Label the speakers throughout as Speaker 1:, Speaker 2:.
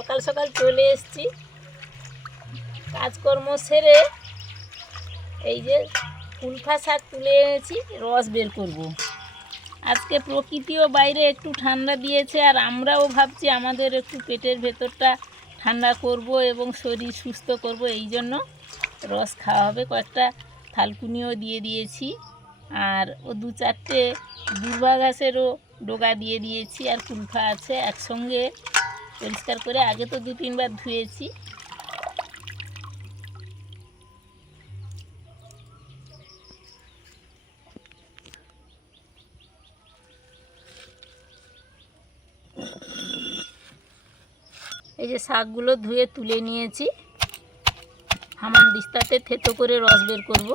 Speaker 1: সকাল সকাল চলে এসেছি। কাজকর্ম সেরে এই যে ফুলফা শাক তুলে এনেছি, রস বের করব। আজকে প্রকৃতিও বাইরে একটু ঠান্ডা দিয়েছে, আর আমরাও ভাবছি আমাদের একটু পেটের ভেতরটা ঠান্ডা করব এবং শরীর সুস্থ করব, এই জন্য রস খাওয়া হবে। কয়েকটা থালকুনিও দিয়ে দিয়েছি, আর ও দু চারটে দুর্বা ঘাসেরও ডোগা দিয়ে দিয়েছি, আর কুলফা আছে। একসঙ্গে পরিষ্কার করে আগে তো দু তিনবার ধুয়েছি। এই যে শাকগুলো ধুয়ে তুলে নিয়েছি। হামান দিস্তাতে থেতো করে রস বের করব।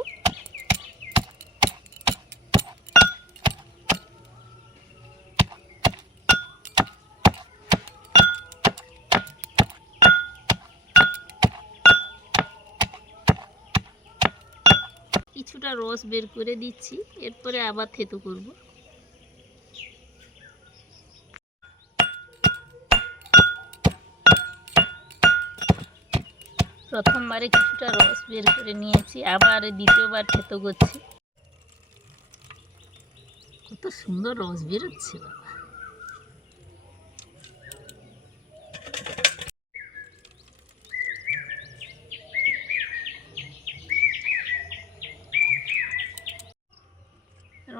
Speaker 1: কিছুটা রস বের করে দিচ্ছি, এরপরে আবার থেতো করব। প্রথমবারে কিছুটা রস বের করে নিয়েছি, আবার দ্বিতীয়বার থেতো করছি। কত সুন্দর রস বেরোচ্ছে বাবা।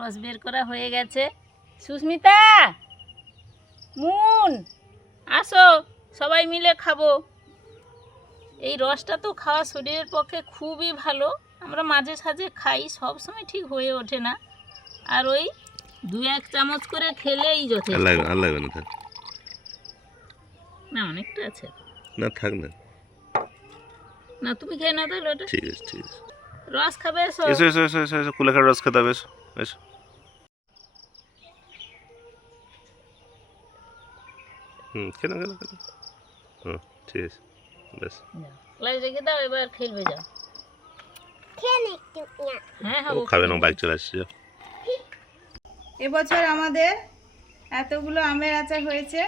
Speaker 1: রস বের করা হয়ে গেছে। সুস্মিতা! মুন! আসো সবাই মিলে খাব। এই রসটা তো খাওয়া শরীরের পক্ষে খুবই ভালো। আমরা মাঝে সাঝে খাই সব সময় ঠিক হয়ে ওঠে না। আর ওই দু এক চামচ করে খেলেই যথেষ্ট।
Speaker 2: আর লাগবে না থাক।
Speaker 1: না অনেকটা আছে।
Speaker 2: না থাক না।
Speaker 1: না তুমি খেয়ে না তাহলে ওটা।
Speaker 2: ঠিক আছে ঠিক আছে।
Speaker 1: রস খাবে এসো।
Speaker 2: এসো এসো এসো এসো এসো কুলেখার রস খেতে হবে এসো এসো। হুম কেন কেন কেন হুম ঠিক আছে বেশ
Speaker 1: গ্লাস রেখে দাও এবার খেলবে যাও। হ্যাঁ হ্যাঁ
Speaker 2: ও
Speaker 1: ও
Speaker 2: খাবে না বাইক চলে আসছে
Speaker 3: এবছর আমাদের এতগুলো আমের আচার হয়েছে।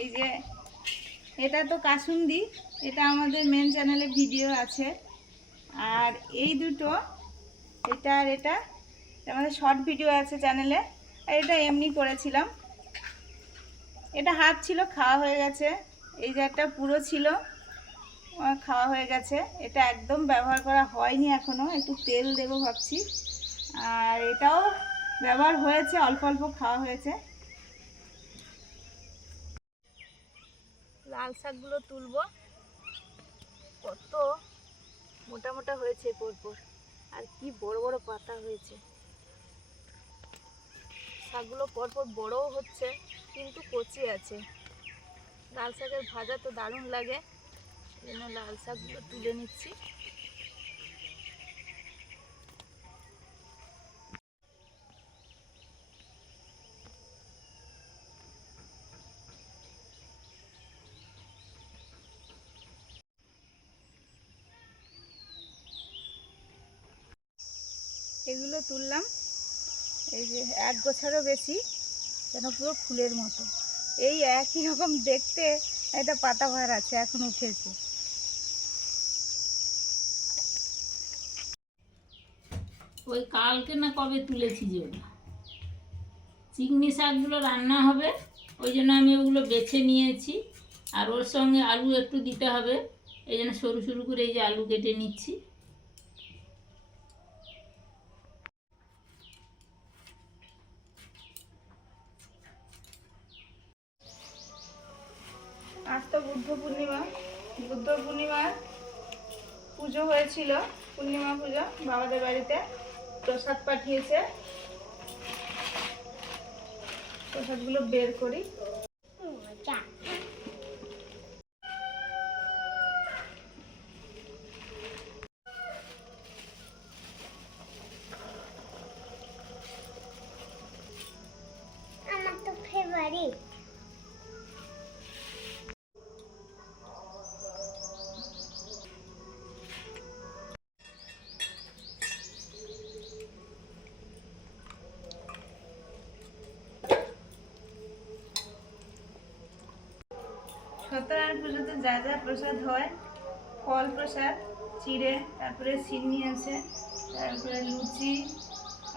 Speaker 3: এই যে এটা তো কাসুন্দি এটা আমাদের মেন চ্যানেলে ভিডিও আছে। আর এই দুটো এটা আর এটা এটা আমাদের শর্ট ভিডিও আছে চ্যানেলে আর এটা এমনি করেছিলাম। এটা হাফ ছিল, খাওয়া হয়ে গেছে। এই যে একটা পুরো ছিল খাওয়া হয়ে গেছে। এটা একদম ব্যবহার করা হয়নি এখনও একটু তেল দেবো ভাবছি। আর এটাও ব্যবহার হয়েছে, অল্প অল্প খাওয়া হয়েছে। লাল শাকগুলো তুলবো। কত মোটা মোটা হয়েছে পরপর। আর কি বড় বড় পাতা হয়েছে। শাকগুলো পরপর বড়ও হচ্ছে। কিন্তু কচি আছে। লাল শাকের ভাজা তো দারুণ লাগে এই জন্য লাল শাকগুলো তুলে নিচ্ছি। এগুলো তুললাম, এই যে এক গোছারও বেশি। যেন পুরো ফুলের মতো। এই একই রকম দেখতে একটা পাতা ভার আছে, এখন উঠেছে।
Speaker 1: ওই কালকে না কবে তুলেছি যে ওটা? চিংড়ি শাকগুলো রান্না হবে, ওই জন্য আমি ওগুলো বেছে নিয়েছি। আর ওর সঙ্গে আলু একটু দিতে হবে, এই জন্য সরু সরু করে এই যে আলু কেটে নিচ্ছি।
Speaker 3: আজ তো বুদ্ধ পূর্ণিমা। বুদ্ধ পূর্ণিমার পুজো হয়েছিল, পূর্ণিমা পুজো বাবাদের বাড়িতে প্রসাদ পাঠিয়েছে। প্রসাদগুলো বের করি।
Speaker 4: আমার তো ফেভারিট
Speaker 3: যা যা প্রসাদ হয়, ফল প্রসাদ, চিড়ে, তারপরে সিন্নি আছে, তারপরে লুচি,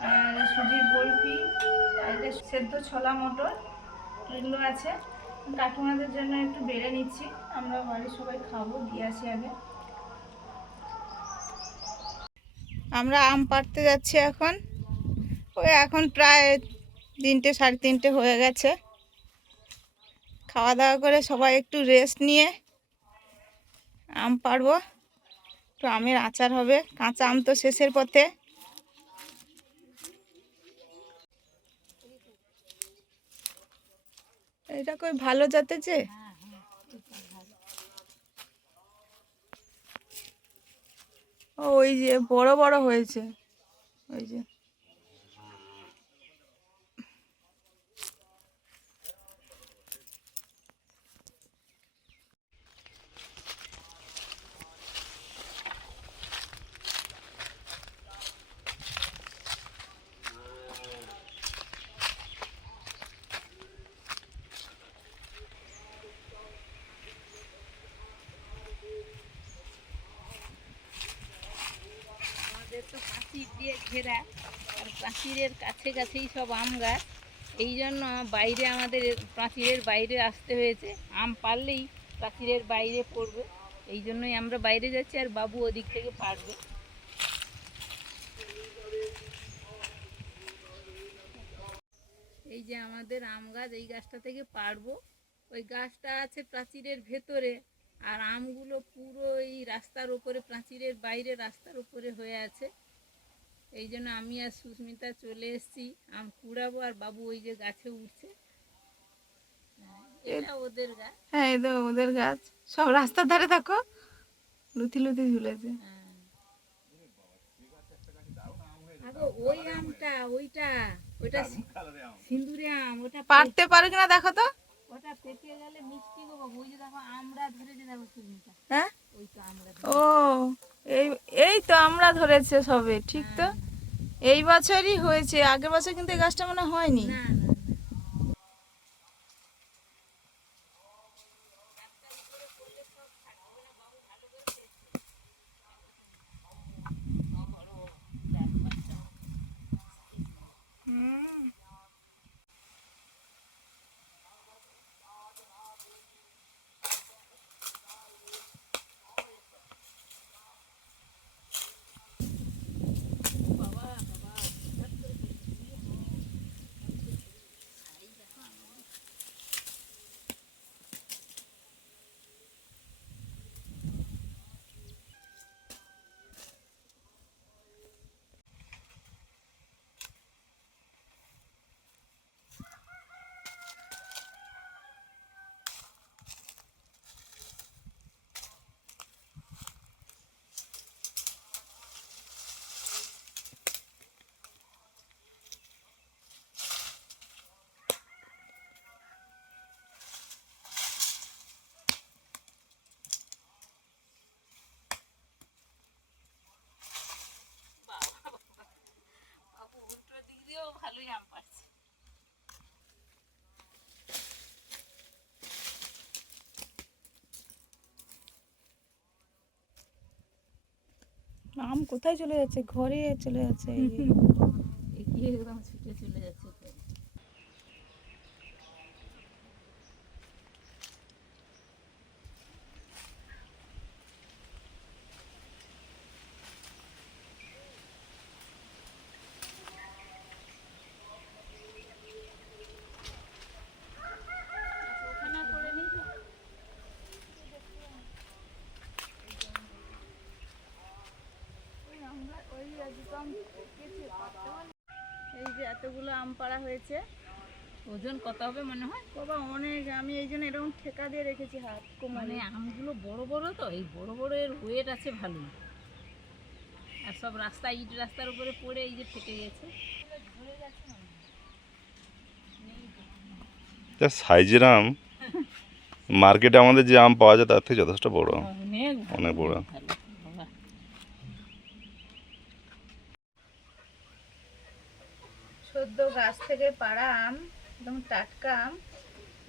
Speaker 3: আর সুজির বরফি এটা সেদ্ধ ছোলা মটর, এগুলো আছে। কাকিমাদের জন্য একটু বেড়ে নিচ্ছি, আমরা বাড়ির সবাই খাব, দিয়ে আসি আগে। আমরা আম পাড়তে যাচ্ছি এখন। ওই এখন প্রায় তিনটে, সাড়ে তিনটে হয়ে গেছে। খাওয়া দাওয়া করে সবাই একটু রেস্ট নিয়ে আম পাড়বো একটু আমের আচার হবে। কাঁচা আম তো শেষের পথে। এটা কই ভালো জাতের যে? ওই যে বড় বড় হয়েছে। ওই যে
Speaker 1: আমাদের তো প্রাচীর দিয়ে ঘেরা আর প্রাচীরের কাছে কাছেই সব আম গাছ। এই জন্য বাইরে আমাদের প্রাচীরের বাইরে আসতে হয়েছে। আম পারলেই প্রাচীরের বাইরে পড়বে। এই জন্যই আমরা বাইরে যাচ্ছি আর বাবু ওদিক থেকে পারবে। এই যে আমাদের আম গাছ, এই গাছটা থেকে পারব। ওই গাছটা আছে প্রাচীরের ভেতরে আর আমগুলো পুরো এই রাস্তার উপরে, প্রাচীরের বাইরে রাস্তার উপরে হয়ে আছে। এই জন্য আমি আর সুস্মিতা চলে এসেছি। আম কুড়াবো আর বাবু ওই যে গাছে উঠছে। হ্যাঁ, এটা ওদের গাছ।
Speaker 3: হ্যাঁ এই তো ওদের গাছ। সব রাস্তার ধারে থাকো লুথি লুথি ঝুলেছে।
Speaker 1: হ্যাঁ। ওই আমটা ওইটা ওইটা সিন্দুরে আম ওটা
Speaker 3: পারতে পারো কিনা দেখো তো।
Speaker 1: ওটা পেকে গেলে মিষ্টি গো বাবু। ওই যে দেখো আমরা ধরেছে দেখো সুস্মিতা।
Speaker 3: হ্যাঁ? ও এই এই তো আমরা ধরেছে সবে ঠিক তো? এই বছরই হয়েছে আগের বছর কিন্তু এই গাছটা মনে হয় হয়নি
Speaker 1: আম
Speaker 3: কোথায় চলে যাচ্ছে? ঘরে চলে যাচ্ছে। এই
Speaker 1: এগিয়ে একদম ছুটে চলে যাচ্ছে ঘরে। ওখানে করে নিই তো?
Speaker 3: এই যে এতগুলো আম পাড়া হয়েছে?
Speaker 1: ওজন কত হবে মনে হয়?
Speaker 3: বাবা অনেক। আমি এই জন্য এরকম ঠেকা দিয়ে রেখেছি হাত
Speaker 1: মানে আমগুলো বড় বড় তো এই বড় বড় এর ওয়েট আছে ভালোই। আর সব রাস্তা ইট রাস্তার উপরে পড়ে এই যে ফেটে গেছে।
Speaker 2: যা সাইজের আম মার্কেটে আমাদের যে আম পাওয়া যায় তার থেকে যথেষ্ট বড়।
Speaker 1: অনেক
Speaker 2: বড়।
Speaker 1: ভালো বাবা
Speaker 3: সদ্য গাছ থেকে পাড়া আম, একদম টাটকা আম,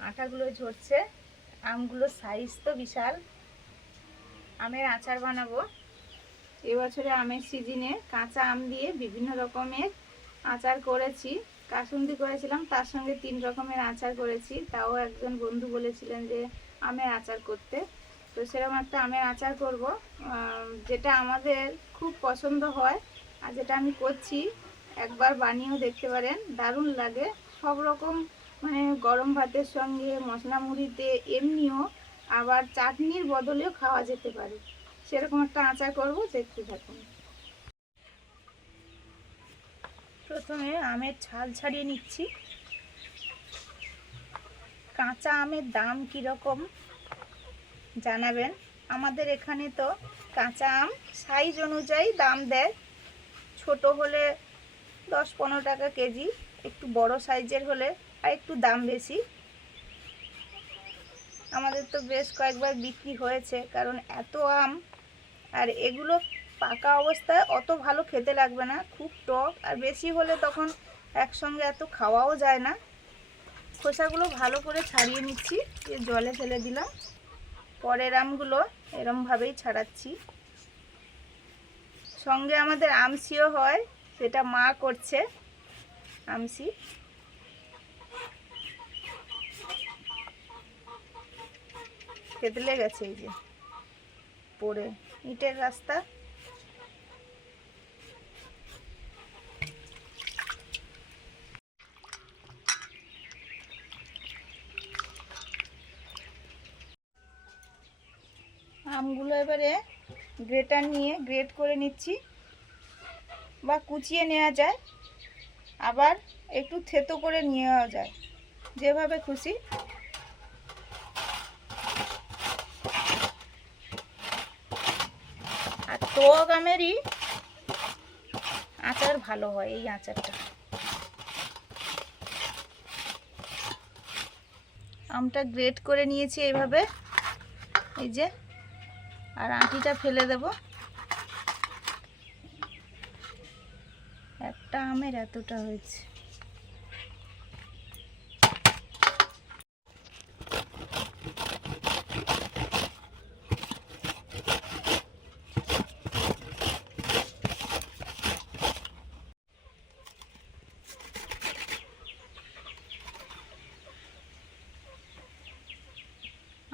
Speaker 3: আটাগুলো ঝরছে। আমগুলো সাইজ তো বিশাল। আমের আচার বানাবো। এবছরে আমের সিজনে কাঁচা আম দিয়ে বিভিন্ন রকমের আচার করেছি। কাসুন্দি করেছিলাম? তার সঙ্গে তিন রকমের আচার করেছি। তাও একজন বন্ধু বলেছিলেন যে, আমের আচার করতে। তো সেরকম একটা আমের আচার করব। যেটা আমাদের খুব পছন্দ হয় আর যেটা আমি করছি। একবার বানিয়েও দেখতে পারেন, দারুণ লাগে। সব রকম মানে গরম ভাতের সঙ্গে, মশলা মুড়িতে, এমনিও আবার চাটনির বদলেও খাওয়া যেতে পারে। সেরকম একটা আচার করব, দেখতে থাকুন। প্রথমে আমের ছাল ছাড়িয়ে নিচ্ছি। কাঁচা আমের দাম কীরকম জানাবেন? আমাদের এখানে তো কাঁচা আম সাইজ অনুযায়ী দাম দেয়। ছোট হলে দশ পনেরো টাকা কেজি, একটু বড় সাইজের হলে আর একটু দাম বেশি। আমাদের তো বেশ কয়েকবার বিক্রি হয়েছে, কারণ এত আম, আর এগুলো পাকা অবস্থায় অত ভালো খেতে লাগবে না, খুব টক, আর বেশি হলে তখন একসঙ্গে এত খাওয়াও যায় না। খোসাগুলো ভালো করে ছাড়িয়ে নিচ্ছি জলে ফেলে দিলাম। পরের আমগুলো এরমভাবেই ছাড়াচ্ছি। সঙ্গে আমাদের আমসিও হয় সেটা মা করছে আমসি কেতলে গেছে এই যে, পড়ে। ইটের রাস্তা। আমগুলো এবারে গ্রেটার নিয়ে গ্রেট করে নিচ্ছি। বা কুচিয়ে নেওয়া যায়, আবার একটু থেতো করে নেওয়া যায়। যেভাবে খুশি। আর টক আমেরই আচার ভালো হয়, এই আচারটা। আমটা গ্রেট করে নিয়েছি এইভাবে এই যে, আর আঁটিটা ফেলে দেব একটা আমের এতটা হয়েছে।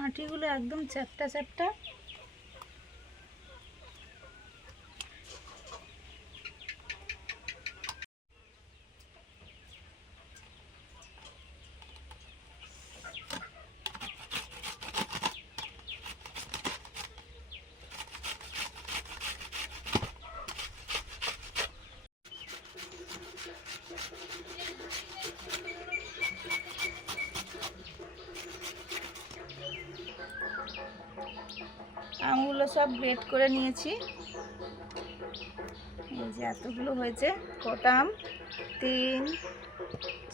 Speaker 3: আঁটিগুলো একদম চ্যাপটা চ্যাপটা আমগুলো সব গ্রেট করে নিয়েছি। এই যে এতগুলো হয়েছে। কটা আম? তিন,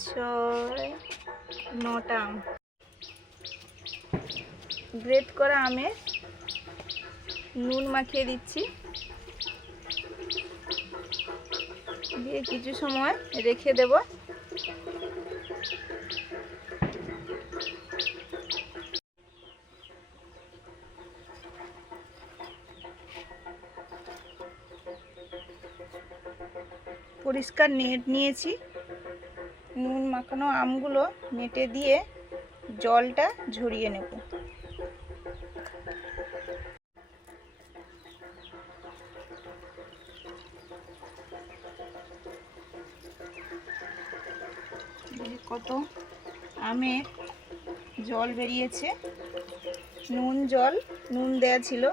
Speaker 3: ছয়, নটা আম। গ্রেট করা আমে নুন মাখিয়ে দিচ্ছি। দিয়ে কিছু সময় রেখে দেব। পরিষ্কার নেট নিয়েছি। নুন মাখানো আমগুলো নেটে দিয়ে জলটা ঝরিয়ে নেব। কত আমের জল বেরিয়েছে। নুন জল, নুন দেয়া ছিল।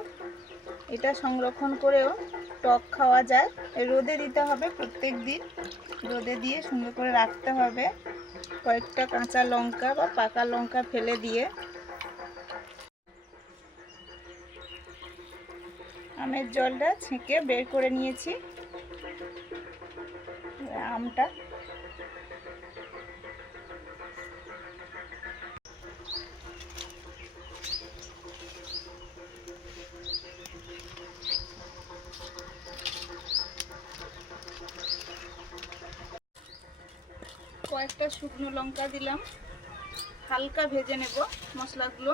Speaker 3: এটা সংরক্ষণ করেও টক খাওয়া যায়। রোদে দিতে হবে প্রত্যেক দিন। রোদে দিয়ে সুন্দর করে রাখতে হবে কয়েকটা কাঁচা লঙ্কা বা পাকা লঙ্কা ফেলে দিয়ে। আমের জলটা ছেঁকে বের করে নিয়েছি। আমটা কয়েকটা শুকনো লঙ্কা দিলাম। হালকা ভেজে নেব মশলাগুলো।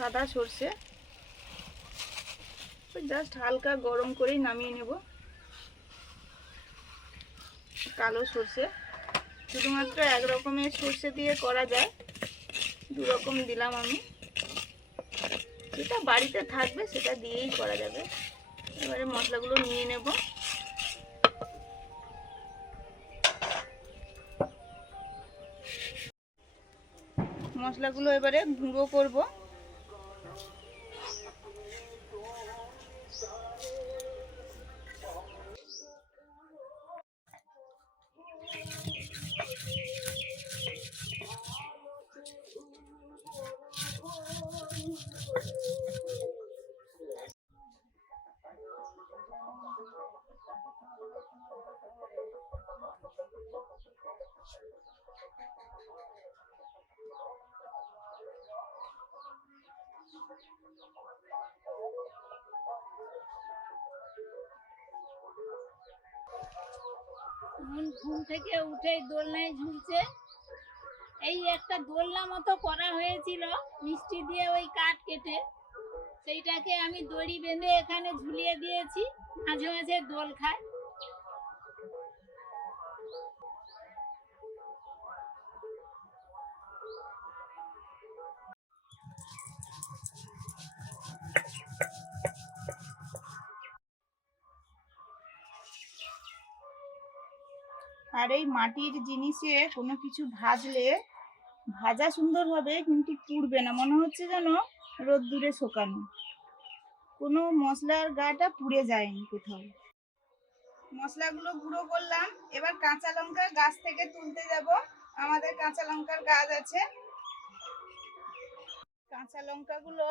Speaker 3: সাদা সর্ষে। জাস্ট হালকা গরম করেই নামিয়ে নেব। কালো সর্ষে। শুধুমাত্র এক রকমের সর্ষে দিয়ে করা যায়। দু রকম দিলাম আমি। যেটা বাড়িতে থাকবে সেটা দিয়েই করা যাবে। এবারে মশলাগুলো নিয়ে নেব। মশলাগুলো এবারে গুঁড়ো করব।
Speaker 1: এখন ঘুম থেকে উঠে দোলনায় ঝুলছে। এই একটা দোলনা মতো করা হয়েছিল, মিষ্টি দিয়ে ওই কাঠ কেটে। সেইটাকে আমি দড়ি বেঁধে এখানে ঝুলিয়ে দিয়েছি, মাঝে মাঝে দোল খায়।
Speaker 3: আর এই মাটির জিনিসে কোনো কিছু ভাজলে ভাজা সুন্দর হবে, কিন্তু পুড়বে না। মনে হচ্ছে যেন রোদ্দুরে শোকানো। কোনো মশলার গাটা পুড়ে যায়নি কোথাও। মশলাগুলো গুঁড়ো করলাম। এবার কাঁচা লঙ্কা গাছ থেকে তুলতে যাব। আমাদের কাঁচা লঙ্কার গাছ আছে। কাঁচা লঙ্কাগুলো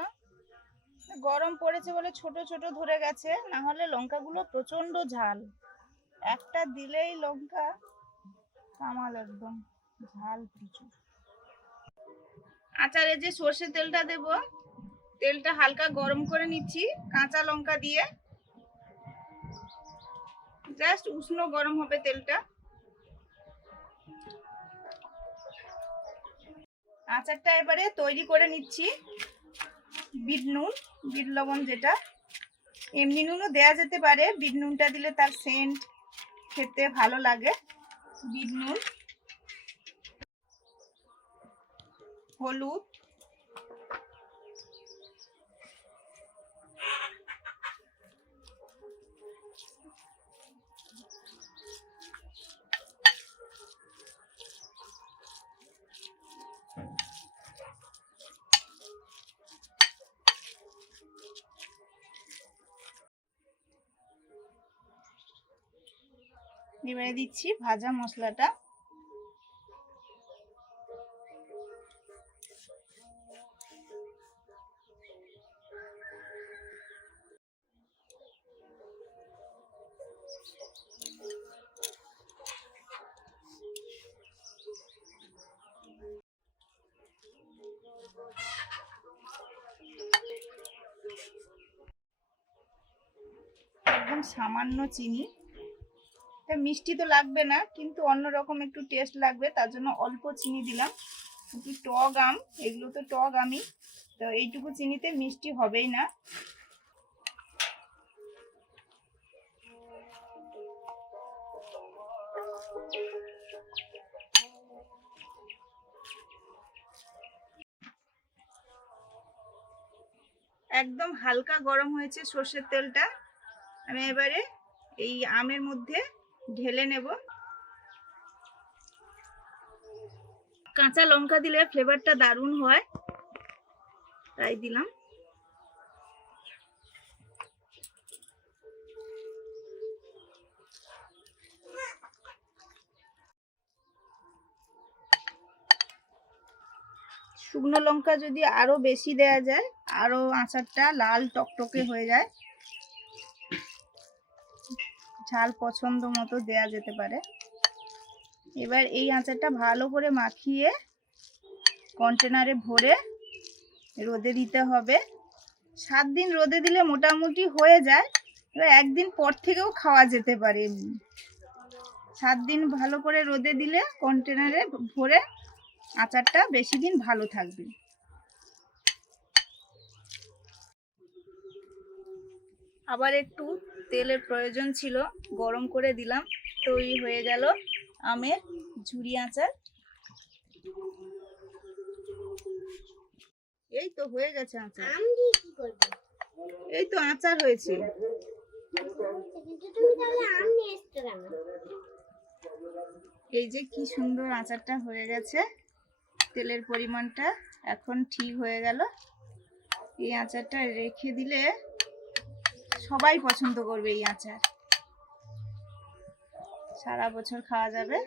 Speaker 3: গরম পড়েছে বলে ছোট ছোট ধরে গেছে। না হলে লঙ্কাগুলো প্রচণ্ড ঝাল। একটা দিলেই লঙ্কা কামাল একদম ঝাল প্রচুর। আচারে যে সর্ষে তেলটা দেব, তেলটা হালকা গরম করে নিচ্ছি, কাঁচা লঙ্কা দিয়ে। জাস্ট উষ্ণ গরম হবে তেলটা। আচারটা এবারে তৈরি করে নিচ্ছি, বিট নুন, বিট লবণ যেটা। এমনি নুনও দেয়া যেতে পারে, বিট নুনটা দিলে তার সেন্ট খেতে ভালো লাগে। বিট নুন হলুদ এবারে দিচ্ছি ভাজা মশলাটা। সামান্য চিনি। মিষ্টি তো লাগবে না, কিন্তু অন্যরকম একটু টেস্ট লাগবে, তার জন্য অল্প চিনি দিলাম। কিন্তু টক আম, এগুলো তো টক আমই তো এইটুকু চিনিতে মিষ্টি হবেই না। একদম হালকা গরম হয়েছে সর্ষের তেলটা। আমি এবারে এই আমের মধ্যে ঢেলে নেব। কাঁচা লঙ্কা দিলে ফ্লেভারটা দারুণ হয়। তাই দিলাম। শুকনো লঙ্কা যদি আরও বেশি দেয়া যায়, আরও আচারটা লাল টকটকে হয়ে যায়। ঝাল পছন্দ মতো দেয়া যেতে পারে। এবার এই আচারটা ভালো করে মাখিয়ে কন্টেনারে ভরে রোদে দিতে হবে। সাত দিন রোদে দিলে মোটামুটি হয়ে যায়। এবার একদিন পর থেকেও খাওয়া যেতে পারে সাত দিন ভালো করে রোদে দিলে কন্টেনারে ভরে আচারটা বেশি দিন ভালো থাকবে। আবার একটু তেলের প্রয়োজন ছিল গরম করে দিলাম তৈরি হয়ে গেল আমের ঝুরি আচার। এই তো হয়ে গেছে আচার। এই তো আচার হয়েছে। এই যে কি সুন্দর আচারটা হয়ে গেছে। তেলের পরিমাণটা এখন ঠিক হয়ে গেল। এই আচারটা রেখে দিলে সবাই পছন্দ করবে এই আচার। সারা বছর খাওয়া যাবে।